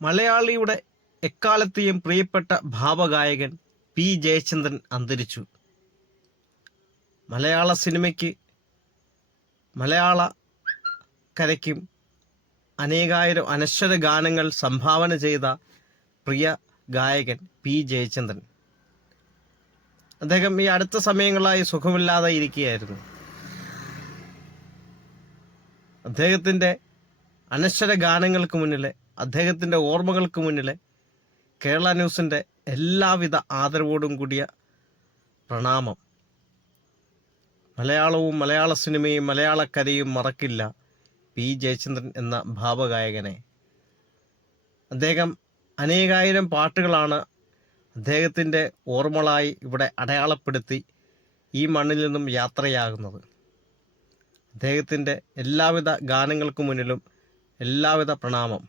മലയാളിയുടെ എക്കാലത്തെയും പ്രിയപ്പെട്ട ഭാവഗായകൻ പി ജയചന്ദ്രൻ അന്തരിച്ചു. മലയാള സിനിമയ്ക്ക്, മലയാള കരയ്ക്കും അനേകായിരം അനശ്വര ഗാനങ്ങൾ സംഭാവന ചെയ്ത പ്രിയ ഗായകൻ പി ജയചന്ദ്രൻ. അദ്ദേഹം ഈ അടുത്ത സമയങ്ങളായി സുഖമില്ലാതെ ഇരിക്കുകയായിരുന്നു. അദ്ദേഹത്തിൻ്റെ അനശ്വര ഗാനങ്ങൾക്ക് മുന്നിലെ, അദ്ദേഹത്തിൻ്റെ ഓർമ്മകൾക്ക് മുന്നിലെ കേരള ന്യൂസിൻ്റെ എല്ലാവിധ ആദരവോടും കൂടിയ പ്രണാമം. മലയാളവും മലയാള സിനിമയും മലയാളക്കരയും മറക്കില്ല പി ജയചന്ദ്രൻ എന്ന ഭാവഗായകനെ. അദ്ദേഹം അനേകായിരം പാട്ടുകളാണ് അദ്ദേഹത്തിൻ്റെ ഓർമ്മകളായി ഇവിടെ അടയാളപ്പെടുത്തി ഈ മണ്ണിൽ നിന്നും യാത്രയാകുന്നത്. അദ്ദേഹത്തിൻ്റെ എല്ലാവിധ ഗാനങ്ങൾക്ക് മുന്നിലും എല്ലാവിധ പ്രണാമം.